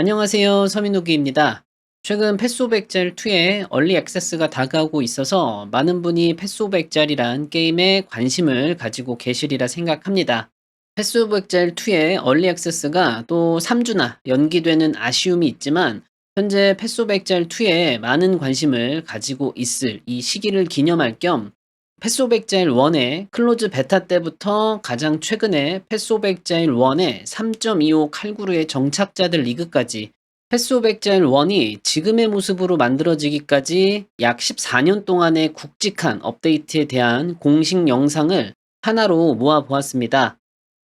안녕하세요. 서민호기입니다. 최근 패스 오브 엑잘2의 얼리 액세스가 다가오고 있어서 많은 분이 패스 오브 엑잘이란 게임에 관심을 가지고 계시리라 생각합니다. 패스 오브 엑잘2의 얼리 액세스가 또 3주나 연기되는 아쉬움이 있지만 현재 패스 오브 엑잘2에 많은 관심을 가지고 있을 이 시기를 기념할 겸 패스 오브 엑자일 1의 클로즈 베타 때부터 가장 최근에 패스 오브 엑자일 1의 3.25 칼구루의 정착자들 리그까지 패스 오브 엑자일 1이 지금의 모습으로 만들어지기까지 약 14년 동안의 굵직한 업데이트에 대한 공식 영상을 하나로 모아보았습니다.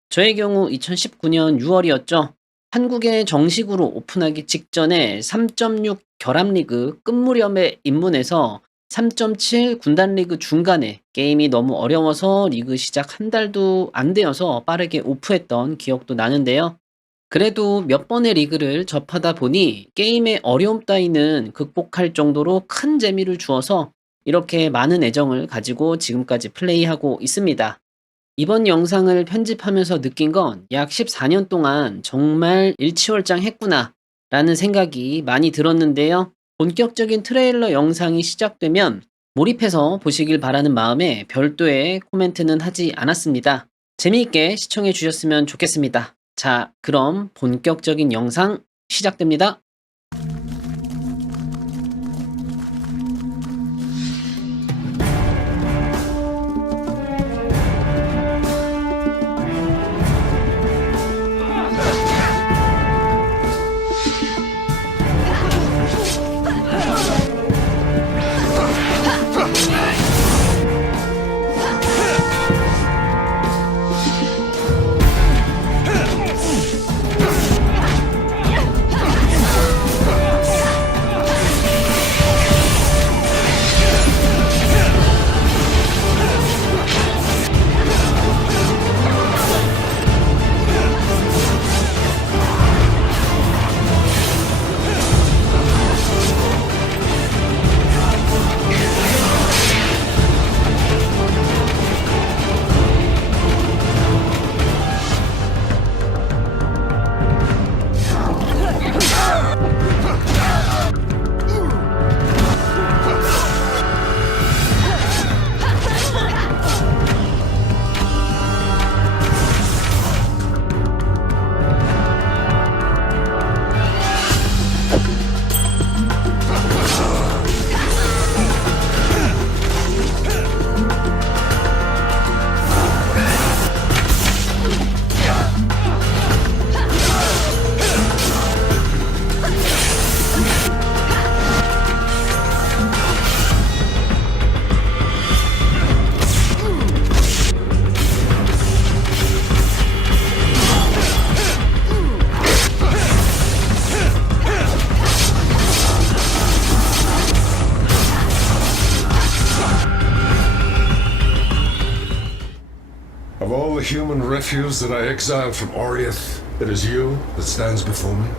저의 경우 2019년 6월이었죠. 한국에 정식으로 오픈하기 직전에 3.6 결합리그 끝무렵에 입문해서 3.7 군단리그 중간에 게임이 너무 어려워서 리그 시작 한 달도 안 되어서 빠르게 오프했던 기억도 나는데요. 그래도 몇 번의 리그를 접하다 보니 게임의 어려움 따위는 극복할 정도로 큰 재미를 주어서 이렇게 많은 애정을 가지고 지금까지 플레이하고 있습니다. 이번 영상을 편집하면서 느낀 건 약 14년 동안 정말 일치월장했구나 라는 생각이 많이 들었는데요. 본격적인 트레일러 영상이 시작되면 몰입해서 보시길 바라는 마음에 별도의 코멘트는 하지 않았습니다. 재미있게 시청해 주셨으면 좋겠습니다. 자, 그럼 본격적인 영상 시작됩니다. Of all the human refuse that I exiled from Oriath, it is you that stands before me.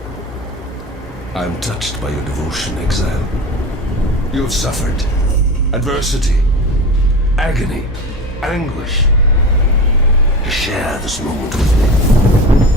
I am touched by your devotion, exile. You have suffered adversity, agony, anguish. Share this moment with me.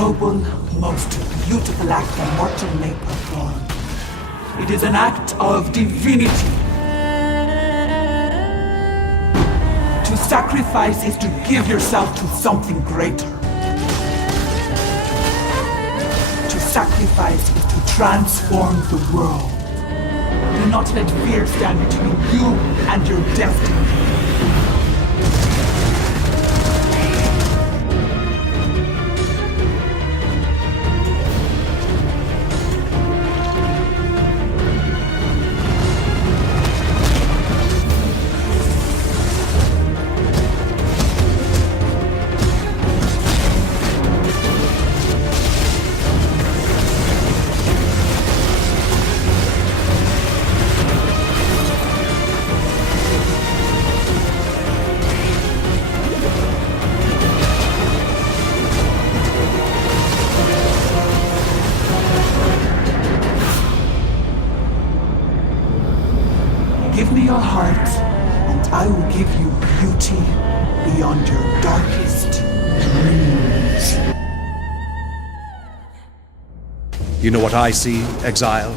noble, most beautiful act a mortal may perform. It is an act of divinity. To sacrifice is to give yourself to something greater. To sacrifice is to transform the world. Do not let fear stand between you and your destiny. Give me your heart, and I will give you beauty beyond your darkest dreams. You know what I see, exile?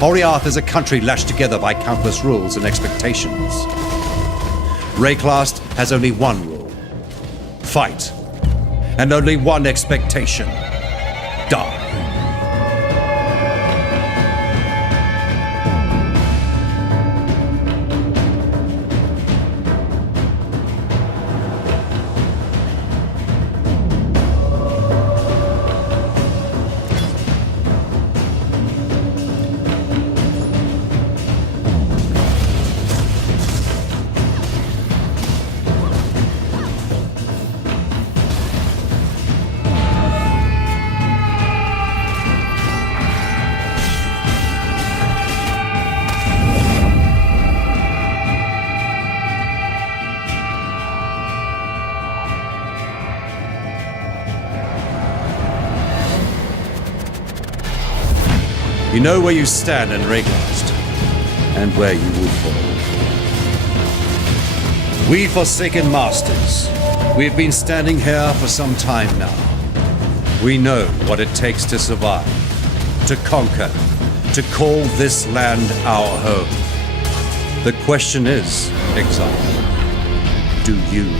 Oriath is a country lashed together by countless rules and expectations. Rayclast has only one rule: fight. And only one expectation: die. You know where you stand in Rayclast, and where you will fall. We Forsaken Masters, we've been standing here for some time now. We know what it takes to survive, to conquer, to call this land our home. The question is, exile, do you?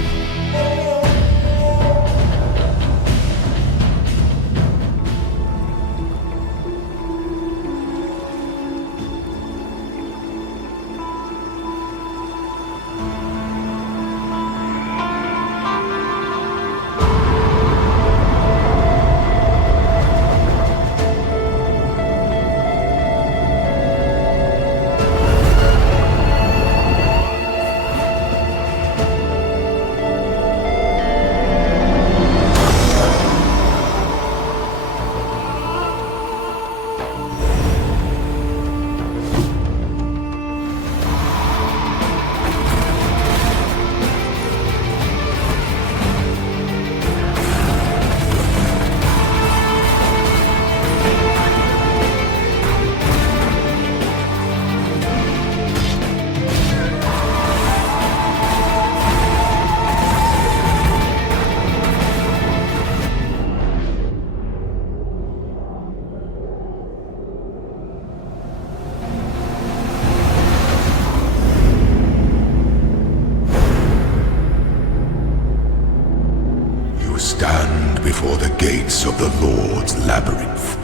Stand before the gates of the Lord's labyrinth.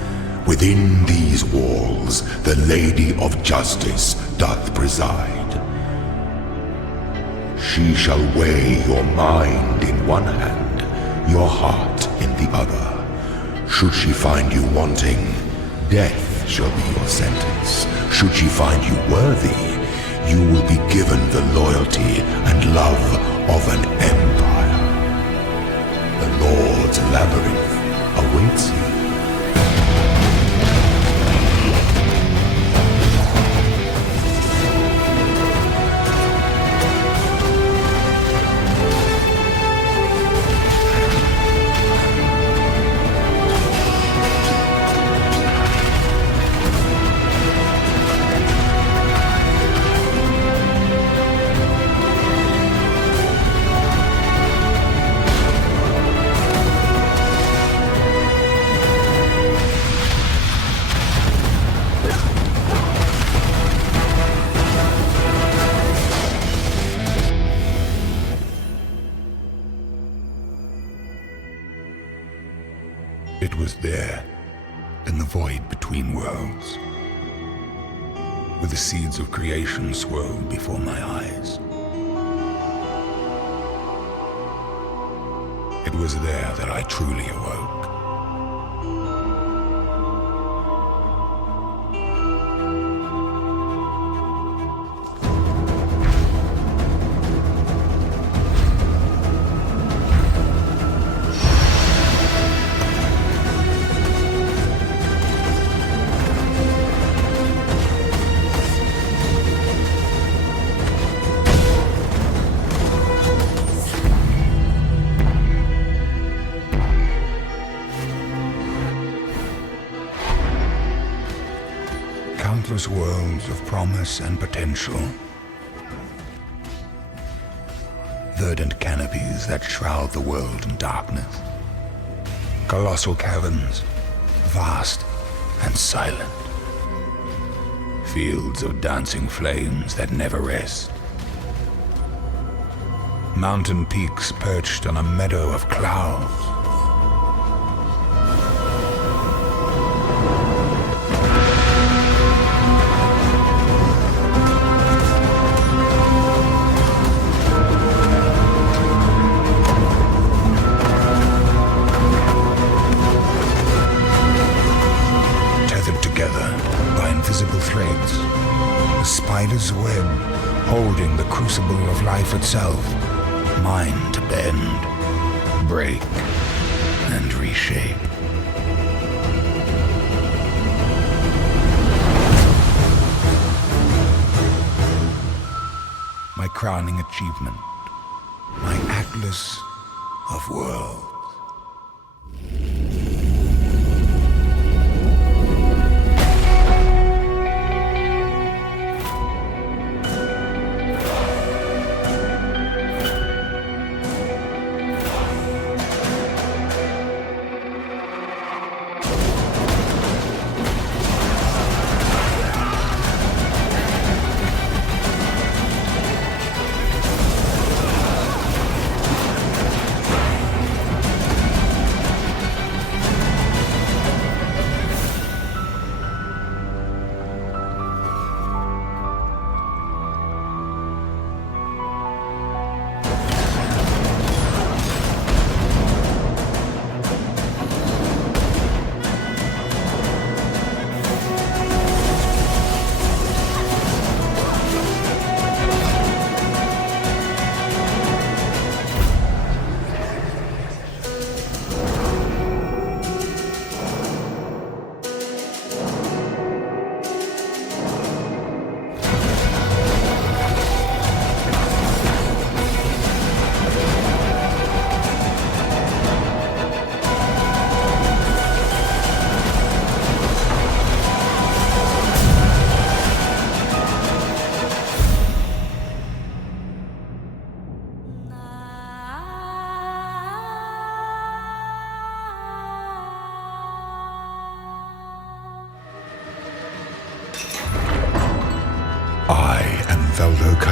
Within these walls, the Lady of Justice doth preside. She shall weigh your mind in one hand, your heart in the other. Should she find you wanting, death shall be your sentence. Should she find you worthy, you will be given the loyalty and love of an empire. The Lord's labyrinth awaits you. seeds of creation swirled before my eyes. It was there that I truly awoke. Countless worlds of promise and potential. Verdant canopies that shroud the world in darkness. Colossal caverns, vast and silent. Fields of dancing flames that never rest. Mountain peaks perched on a meadow of clouds. Spider's web, holding the crucible of life itself, mine to bend, break, and reshape. My crowning achievement, my atlas of worlds.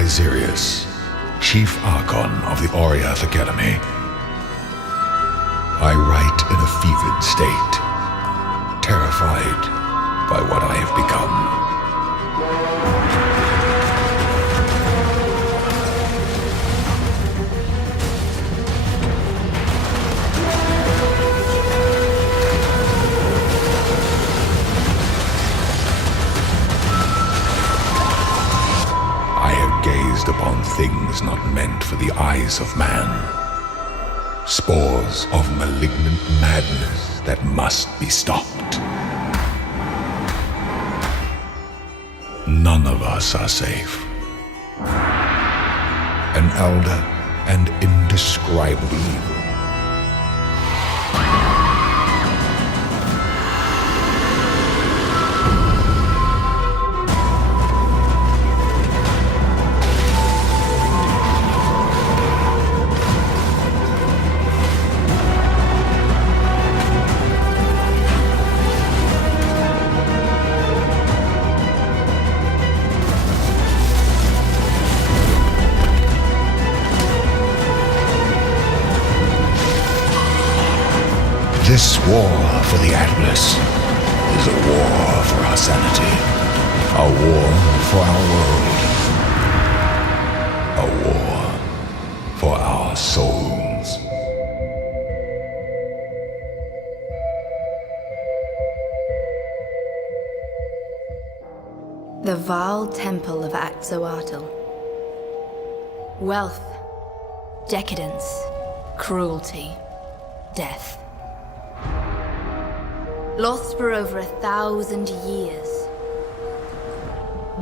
Sirius, Chief Archon of the Oriath Academy. I write in a fevered state, terrified by what I have become. Upon things not meant for the eyes of man. Spores of malignant madness that must be stopped. None of us are safe. An elder and indescribable evil. This war for the Atlas is a war for our sanity. A war for our world. A war for our souls. The Vaal Temple of Atzoatl. Wealth, decadence, cruelty, death. Lost for over 1,000 years.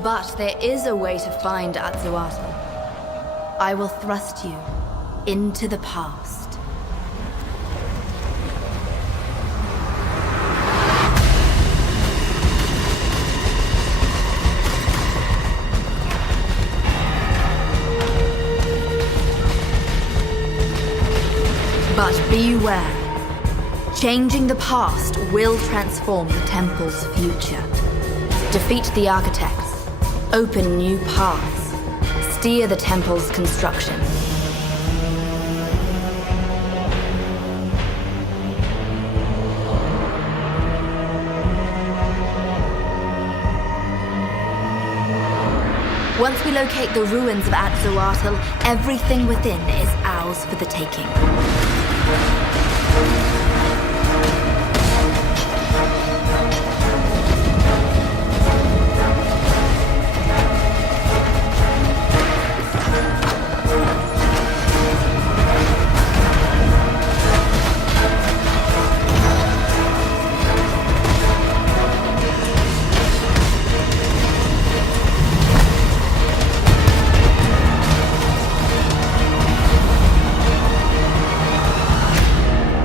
But there is a way to find Atzoatl. I will thrust you into the past. But beware. Changing the past will transform the temple's future. Defeat the architects. Open new paths. Steer the temple's construction. Once we locate the ruins of Atzoatl, everything within is ours for the taking.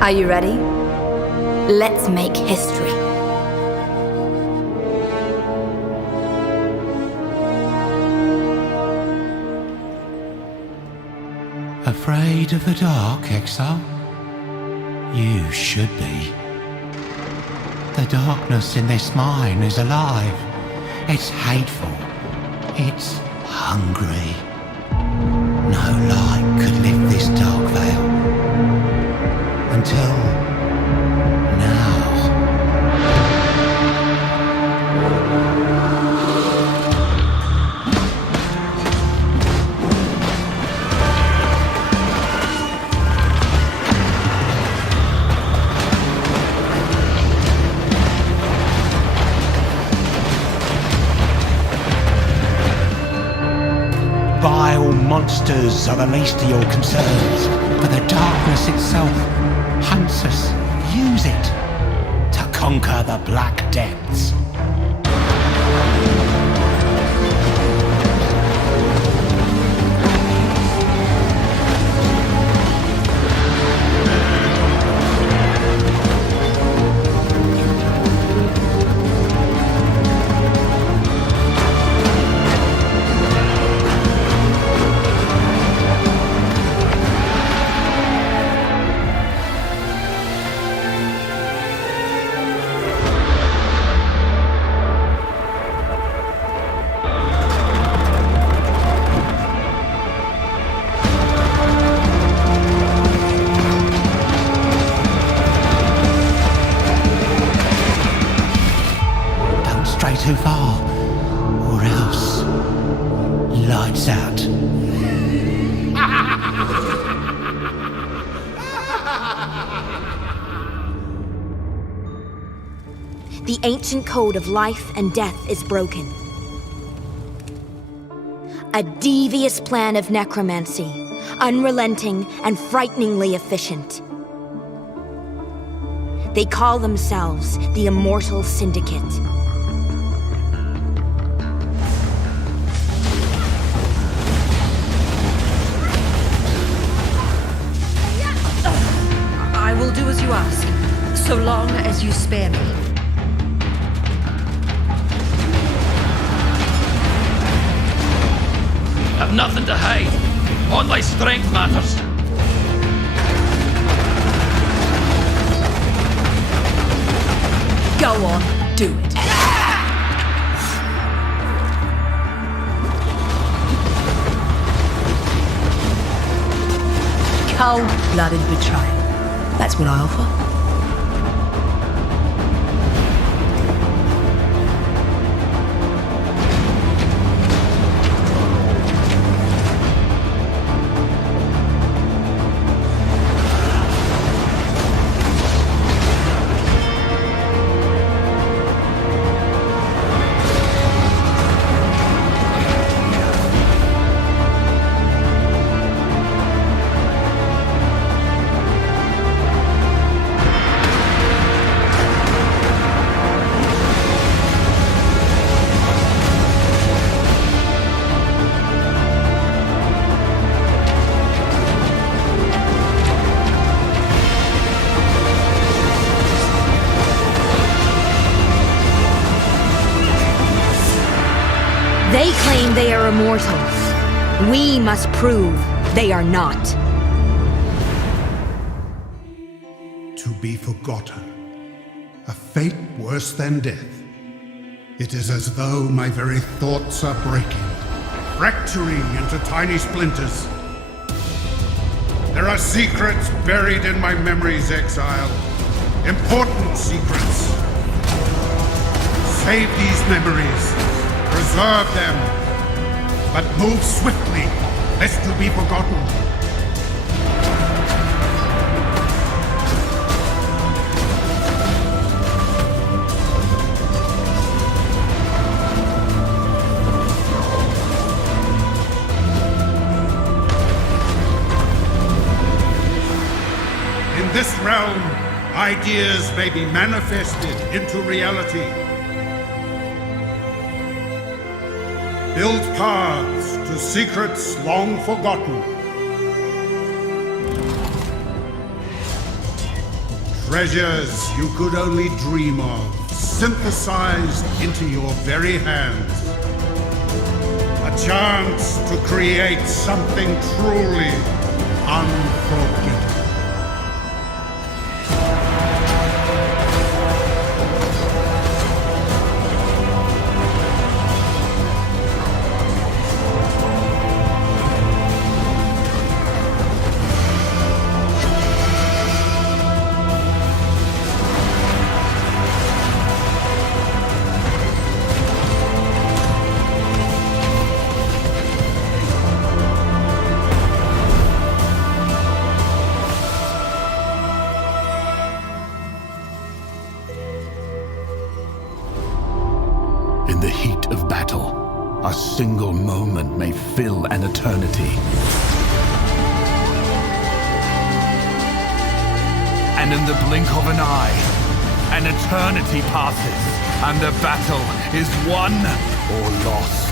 Are you ready? Let's make history. Afraid of the dark, exile? You should be. The darkness in this mine is alive. It's hateful. It's hungry. No light could lift this dark veil. Until now. Vile monsters are the least of your concerns, but the darkness itself hunts us. Use it to conquer the black depths. Too far, or else lights out. The ancient code of life and death is broken. A devious plan of necromancy, unrelenting and frighteningly efficient. They call themselves the Immortal Syndicate. I will do as you ask, so long as you spare me. I've nothing to hide. Only strength matters. Go on, do it. Cold-blooded betrayal. That's what I offer. claim they are immortals. We must prove they are not. To be forgotten. A fate worse than death. It is as though my very thoughts are breaking, fracturing into tiny splinters. There are secrets buried in my memories, exile. Important secrets. Save these memories. Preserve them. But move swiftly, lest you be forgotten. In this realm, ideas may be manifested into reality. Build paths to secrets long forgotten. Treasures you could only dream of, synthesized into your very hands. A chance to create something truly unforgettable. In the heat of battle, a single moment may fill an eternity. And in the blink of an eye, an eternity passes, and the battle is won or lost.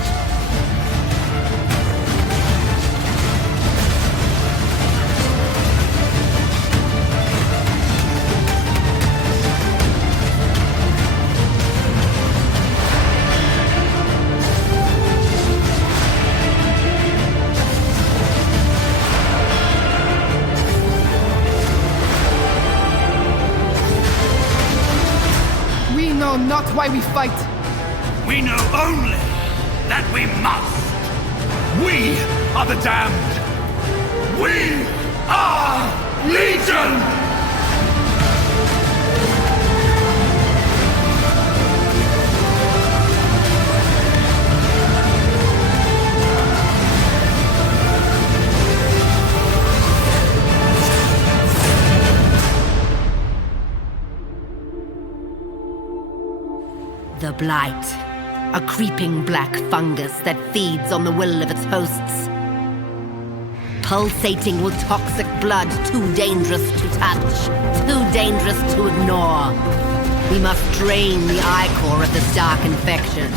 Not why we fight. We know only that we must. We are the damned. We are Legion! The Blight, a creeping black fungus that feeds on the will of its hosts. Pulsating with toxic blood too dangerous to touch, too dangerous to ignore. We must drain the ichor of this dark infection.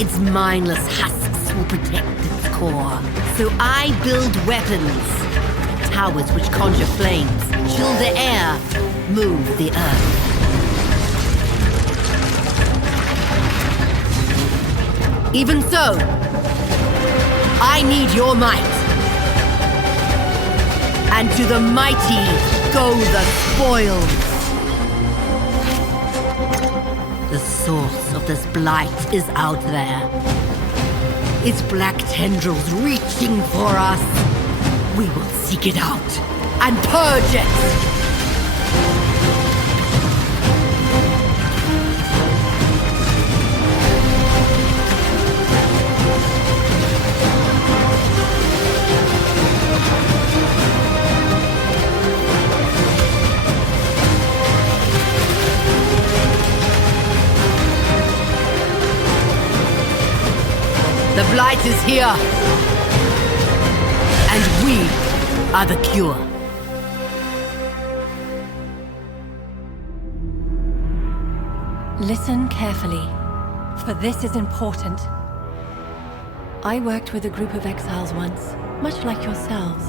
Its mindless husks will protect its core. So I build weapons, towers which conjure flames, chill the air, move the earth. Even so, I need your might. And to the mighty go the spoils. The source of this blight is out there. Its black tendrils reaching for us. We will seek it out and purge it. The Blight is here, and we are the cure. Listen carefully, for this is important. I worked with a group of exiles once, much like yourselves.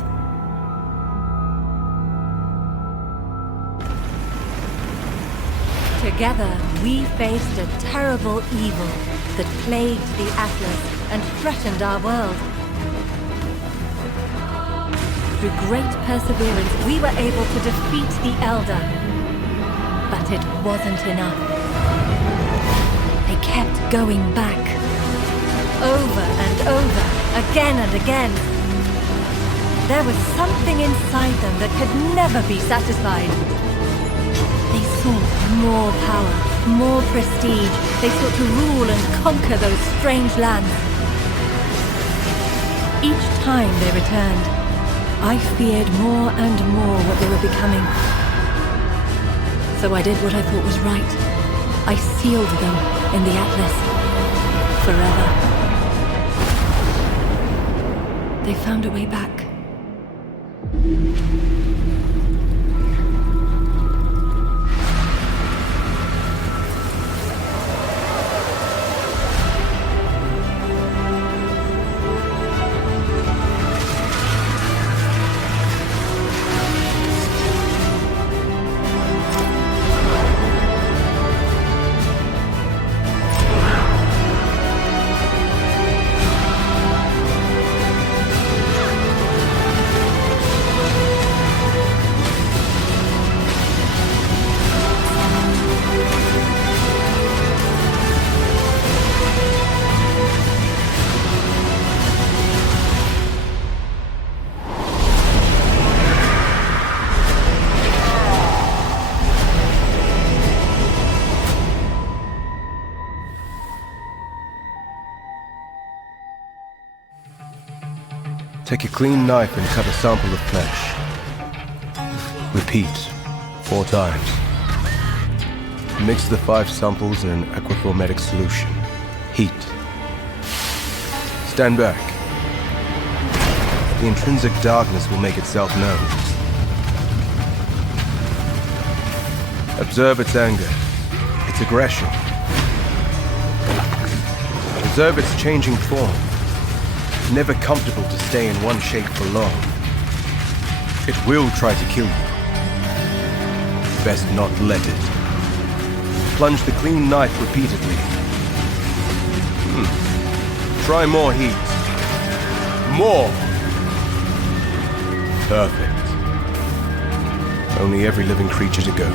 Together, we faced a terrible evil that plagued the Atlas and threatened our world. Through great perseverance, we were able to defeat the Elder. But it wasn't enough. They kept going back. Over and over, again and again. There was something inside them that could never be satisfied. They sought more power, more prestige. They sought to rule and conquer those strange lands. Each time they returned, I feared more and more what they were becoming. So I did what I thought was right. I sealed them in the Atlas. Forever. They found a way back. Take a clean knife and cut a sample of flesh. Repeat 4 times. Mix the 5 samples in an aquaformatic solution. Heat. Stand back. The intrinsic darkness will make itself known. Observe its anger, its aggression. Observe its changing form. Never comfortable to stay in one shape for long. It will try to kill you. Best not let it. Plunge the clean knife repeatedly. Try more heat. More! Perfect. Only every living creature to go.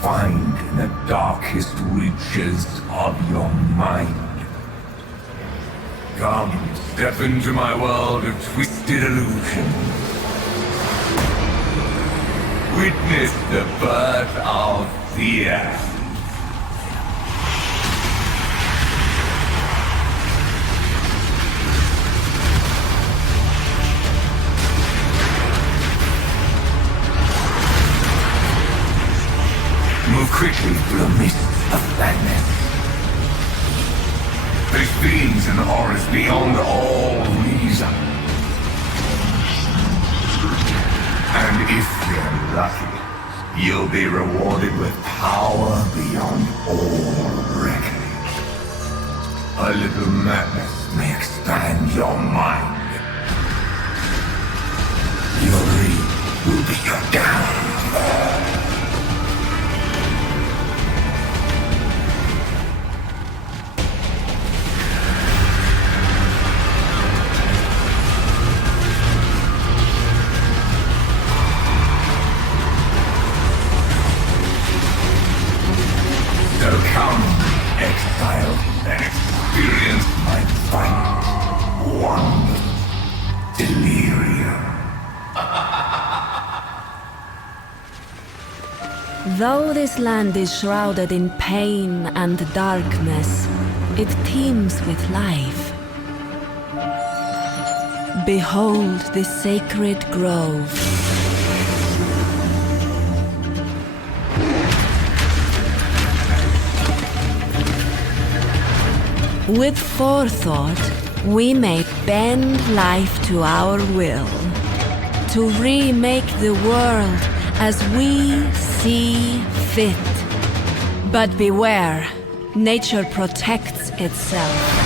Find in the darkest reaches of your mind. Come, step into my world of twisted illusion. Witness the birth of fear. Move quickly through the mist of madness. There's fiends and horrors beyond all reason. And if you're lucky, you'll be rewarded with power beyond all reckoning. A little madness may expand your mind. Your greed will be your downfall. So come, exile, and experience my final, wonderful delirium. Though this land is shrouded in pain and darkness, it teems with life. Behold this sacred grove. With forethought, we may bend life to our will, to remake the world as we see fit. But beware, nature protects itself.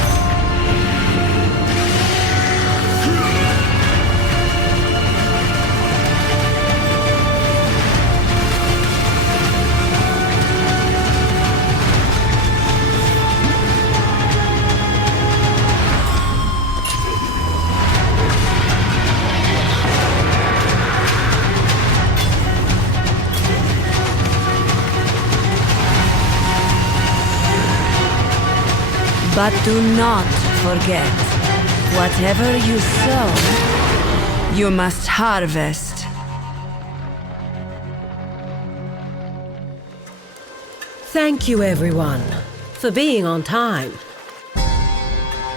But do not forget, whatever you sow, you must harvest. Thank you, everyone, for being on time.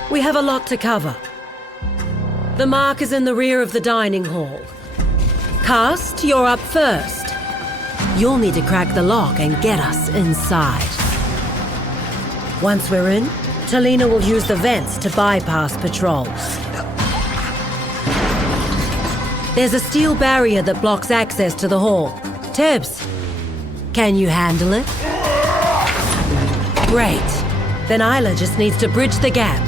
We have a lot to cover. The mark is in the rear of the dining hall. Cast, you're up first. You'll need to crack the lock and get us inside. Once we're in, Talina will use the vents to bypass patrols. There's a steel barrier that blocks access to the hall. Tibbs, can you handle it? Great. Then Isla just needs to bridge the gap.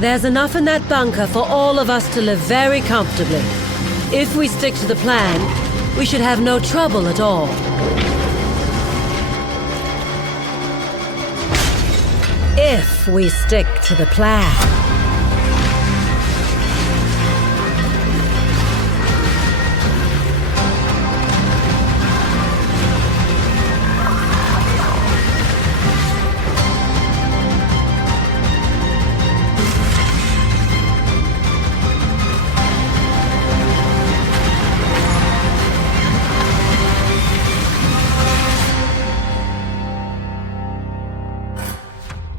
There's enough in that bunker for all of us to live very comfortably. If we stick to the plan, we should have no trouble at all. If we stick to the plan.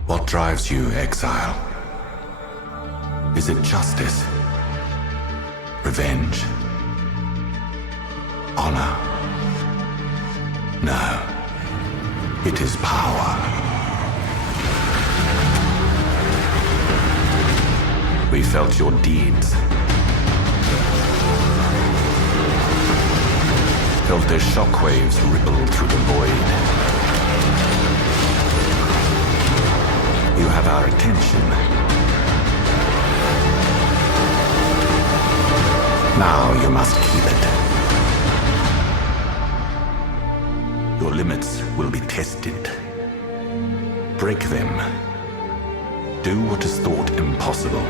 What drives you, exile? Is it justice? Revenge? Honor? No. It is power. We felt your deeds. Felt their shockwaves ripple through the void. You have our attention. Now you must keep it. Your limits will be tested. Break them. Do what is thought impossible,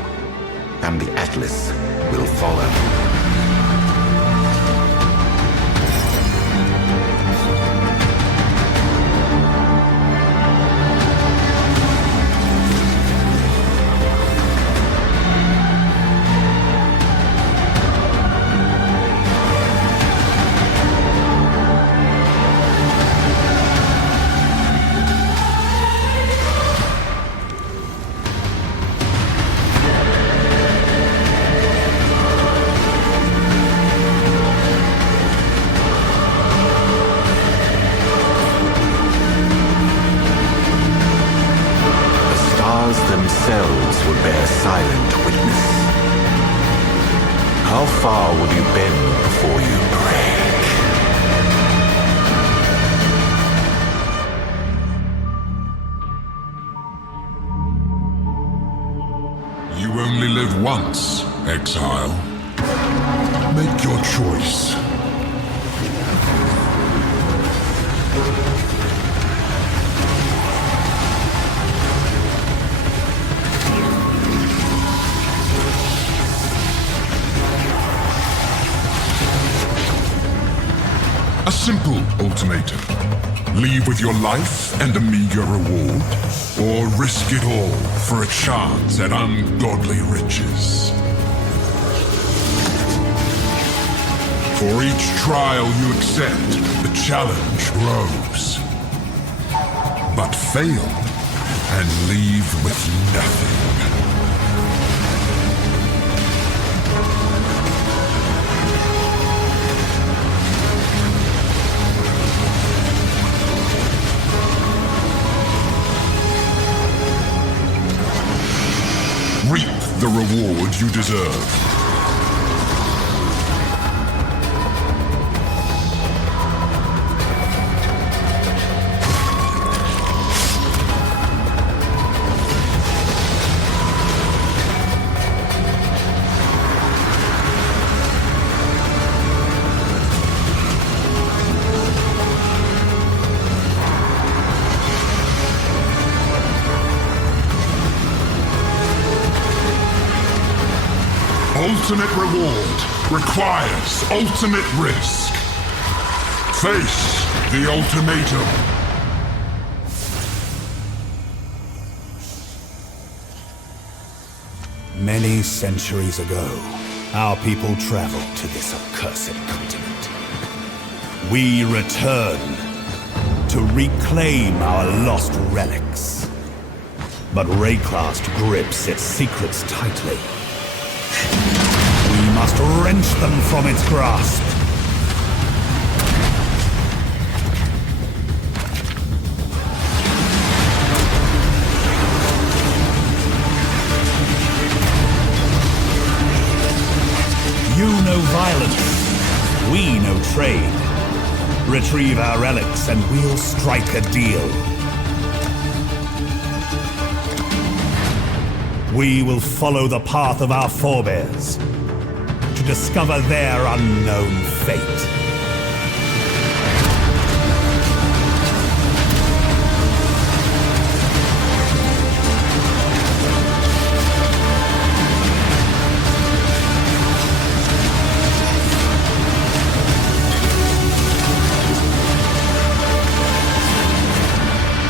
and the Atlas will follow. Themselves will bear silent witness. How far will you bend before you break? You only live once, exile. Make your choice. A simple ultimatum. Leave with your life and a meager reward, or risk it all for a chance at ungodly riches. For each trial you accept, the challenge grows. But fail, and leave with nothing. Reap the reward you deserve. Ultimate reward. requires ultimate risk. Face the ultimatum. Many centuries ago, our people traveled to this accursed continent. We return to reclaim our lost relics. But Rayclast grips its secrets tightly. We must wrench them from its grasp. You know violence, we know trade. Retrieve our relics and we'll strike a deal. We will follow the path of our forebears to discover their unknown fate.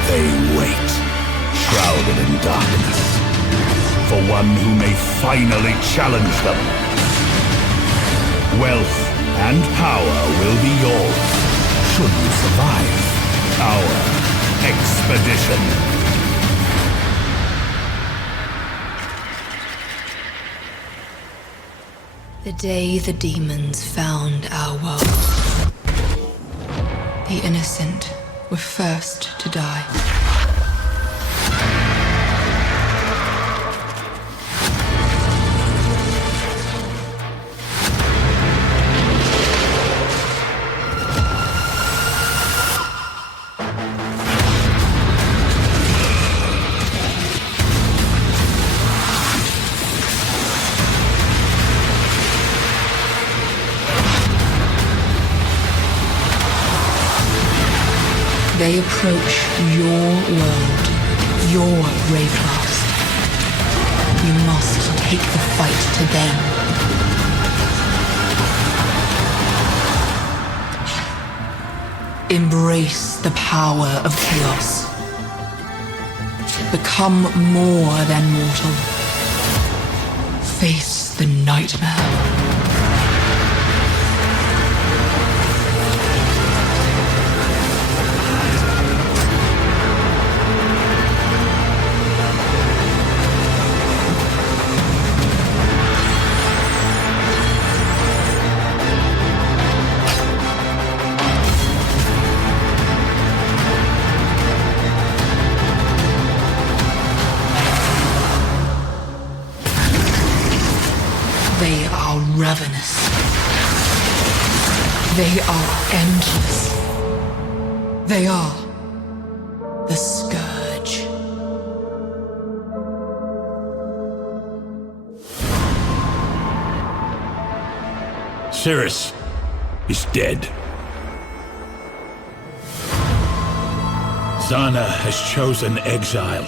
They wait, shrouded in darkness, for one who may finally challenge them. Wealth and power will be yours, should you survive our expedition. The day the demons found our world, the innocent were first to die. They approach your world, your Rayclast. You must take the fight to them. Embrace the power of chaos. Become more than mortal. Face the nightmare. They are ravenous. They are endless. They are the scourge. Cirrus is dead. Zana has chosen exile.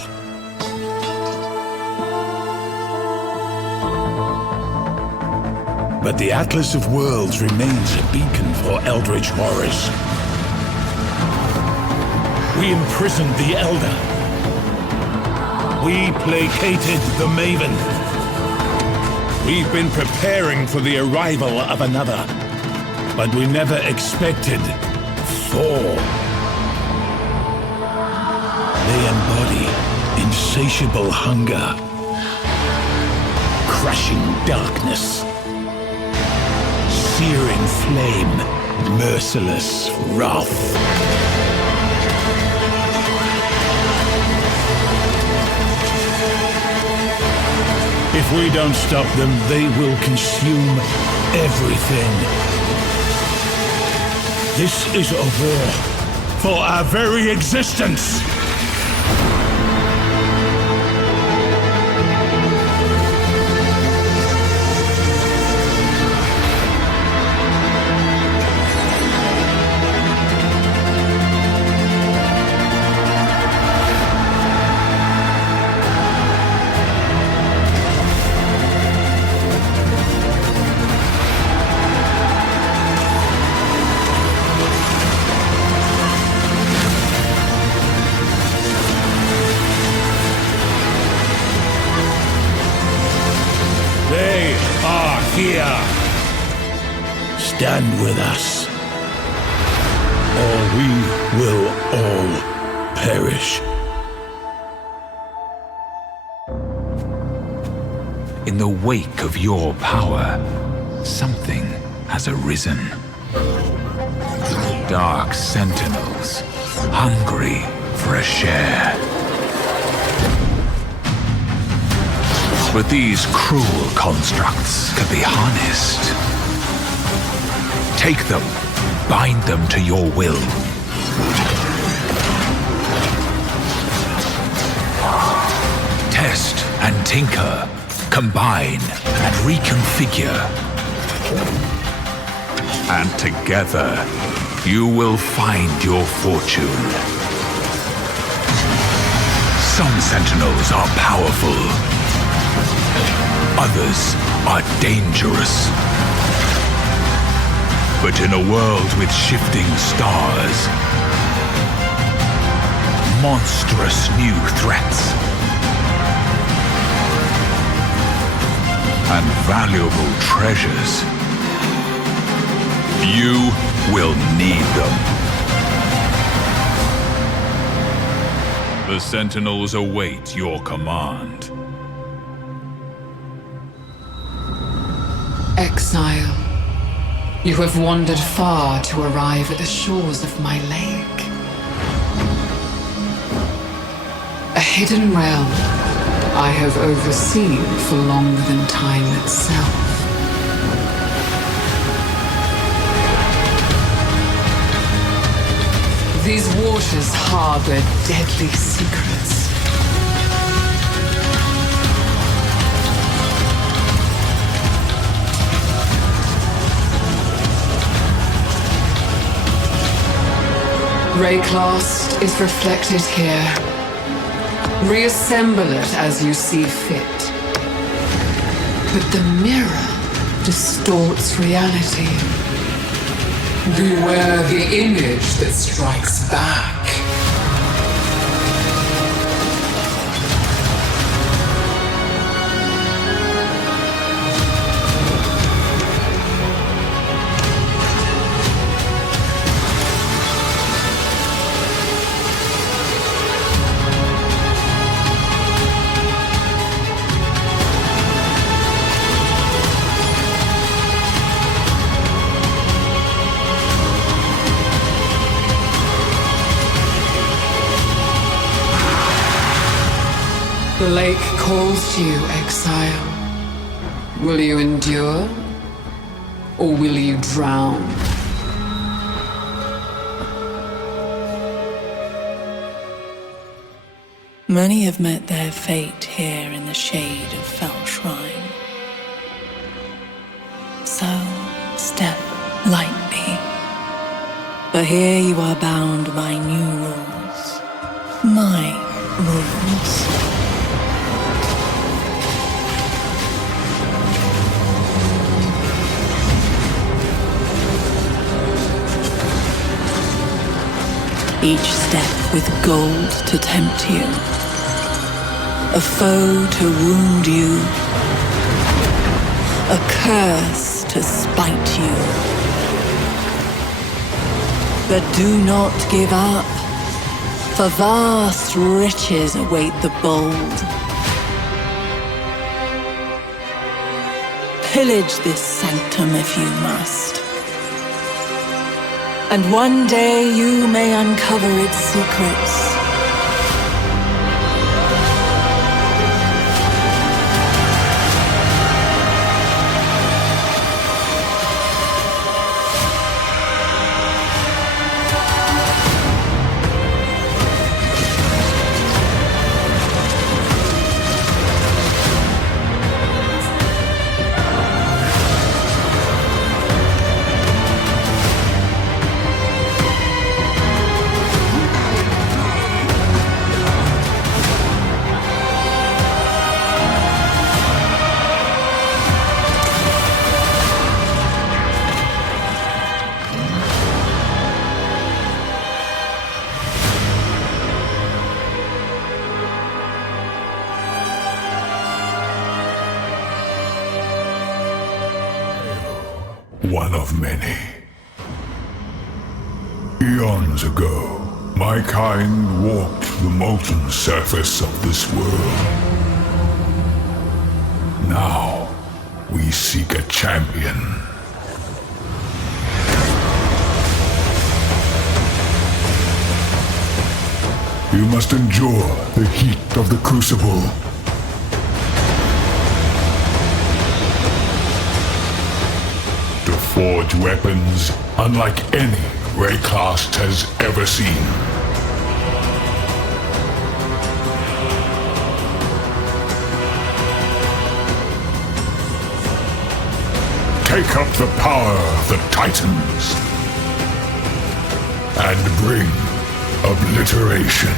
But the Atlas of Worlds remains a beacon for eldritch horrors. We imprisoned the Elder. We placated the Maven. We've been preparing for the arrival of another, but we never expected Thor. They embody insatiable hunger, crushing darkness, searing flame, merciless wrath. If we don't stop them, they will consume everything. This is a war for our very existence. stand with us, or we will all perish. In the wake of your power, something has arisen. Dark sentinels, hungry for a share. But these cruel constructs can be harnessed. Take them, bind them to your will. Test and tinker, combine and reconfigure. And together, you will find your fortune. Some sentinels are powerful. Others are dangerous. But in a world with shifting stars, monstrous new threats, and valuable treasures, you will need them. The Sentinels await your command. Exile, you have wandered far to arrive at the shores of my lake. A hidden realm I have overseen for longer than time itself. These waters harbor deadly secrets. Rayclast is reflected here. Reassemble it as you see fit. But the mirror distorts reality. Beware the image that strikes back. The lake calls to you, exile. Will you endure, or will you drown? Many have met their fate here in the shade of Fell Shrine. So, step lightly. For here you are bound by new rules. My rules. Each step with gold to tempt you, a foe to wound you, a curse to spite you. But do not give up, for vast riches await the bold. Pillage this sanctum if you must. And one day you may uncover its secrets. one of many. Eons ago, my kind walked the molten surface of this world. Now, we seek a champion. You must endure the heat of the crucible. To forge weapons unlike any Raycast has ever seen. Take up the power of the Titans and bring obliteration.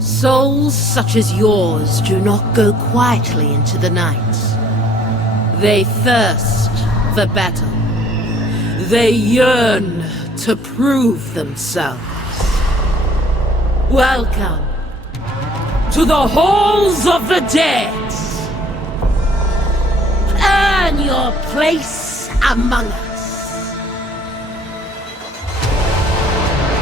Souls such as yours do not go quietly into the night. They thirst for battle. They yearn to prove themselves. Welcome to the halls of the dead. Earn your place among us.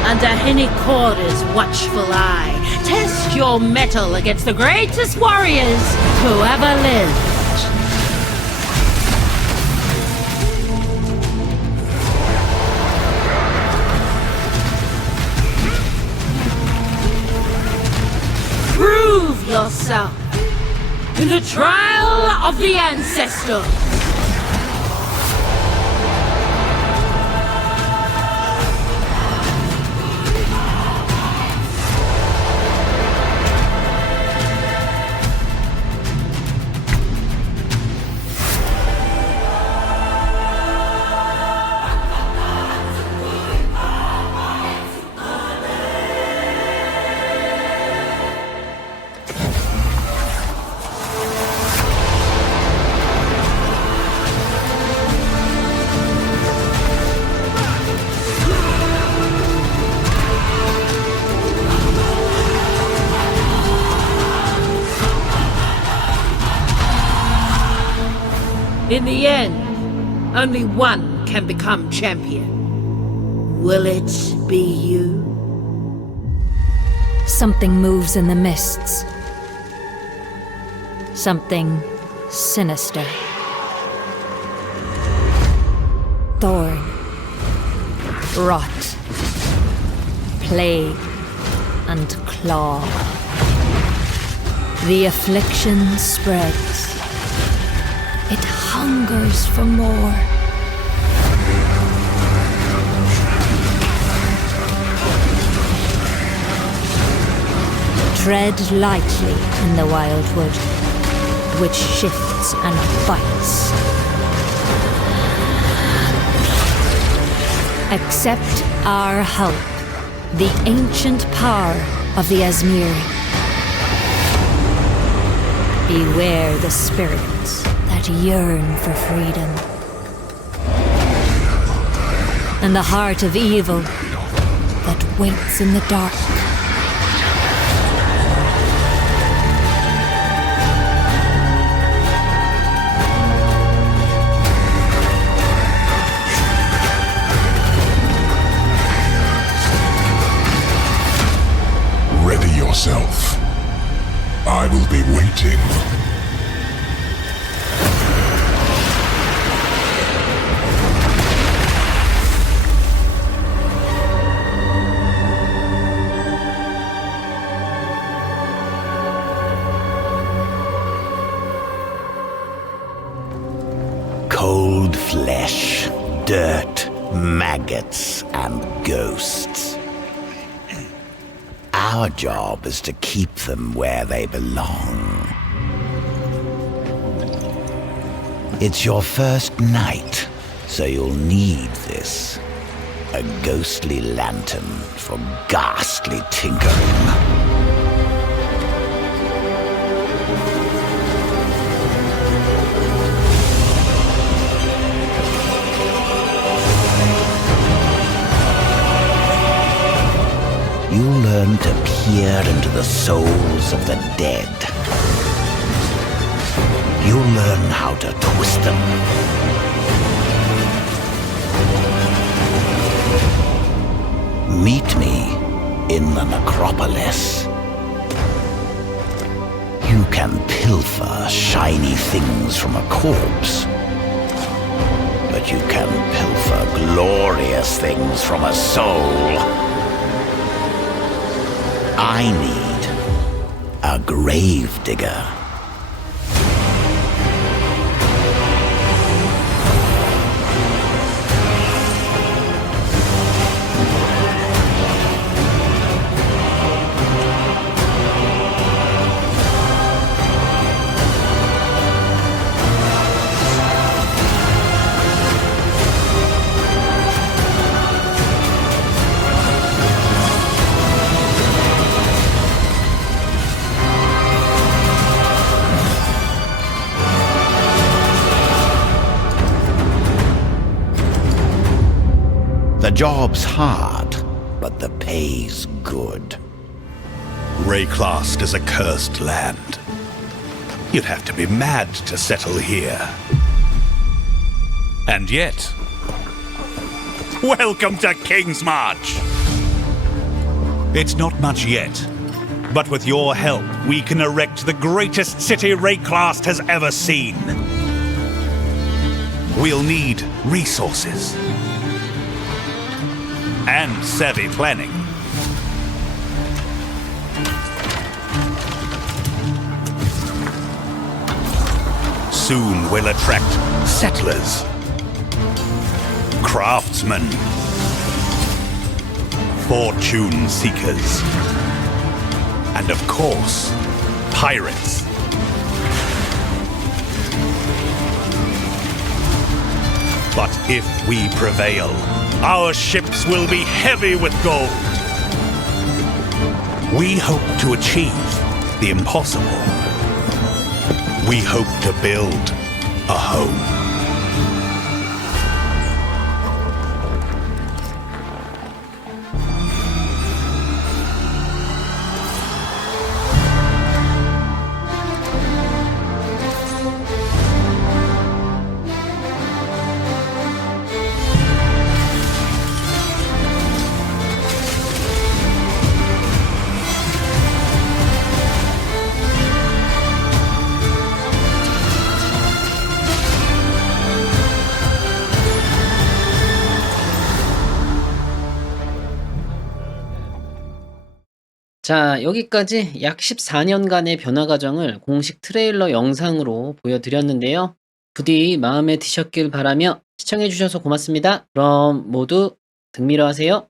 Under Hinikora's watchful eye, test your mettle against the greatest warriors who ever lived. Prove yourself in the trial of the ancestors. In the end, only one can become champion. Will it be you? Something moves in the mists. Something sinister. Thorn. Rot. Plague. And claw. The affliction spreads. It hungers for more. Tread lightly in the wildwood, which shifts and fights. Accept our help, the ancient power of the Asmiri. Beware the spirits that yearn for freedom, and the heart of evil that waits in the dark. Ready yourself. I will be waiting. Cold flesh. dirt, maggots, and ghosts. Our job is to keep them where they belong. It's your first night, so you'll need this. A ghostly lantern for ghastly tinkering. You'll learn to peer into the souls of the dead. You'll learn how to twist them. Meet me in the necropolis. You can pilfer shiny things from a corpse, but you can pilfer glorious things from a soul. I need a gravedigger. The job's hard, but the pay's good. Rayclast is a cursed land. You'd have to be mad to settle here. And yet, welcome to King's March! It's not much yet, but with your help, we can erect the greatest city Rayclast has ever seen. We'll need resources and savvy planning. Soon we'll attract settlers, craftsmen, fortune seekers, and of course, pirates. But if we prevail, our ships will be heavy with gold. We hope to achieve the impossible. We hope to build a home. 자, 여기까지 약 14년간의 변화 과정을 공식 트레일러 영상으로 보여드렸는데요. 부디 마음에 드셨길 바라며 시청해주셔서 고맙습니다. 그럼 모두 등밀어 하세요.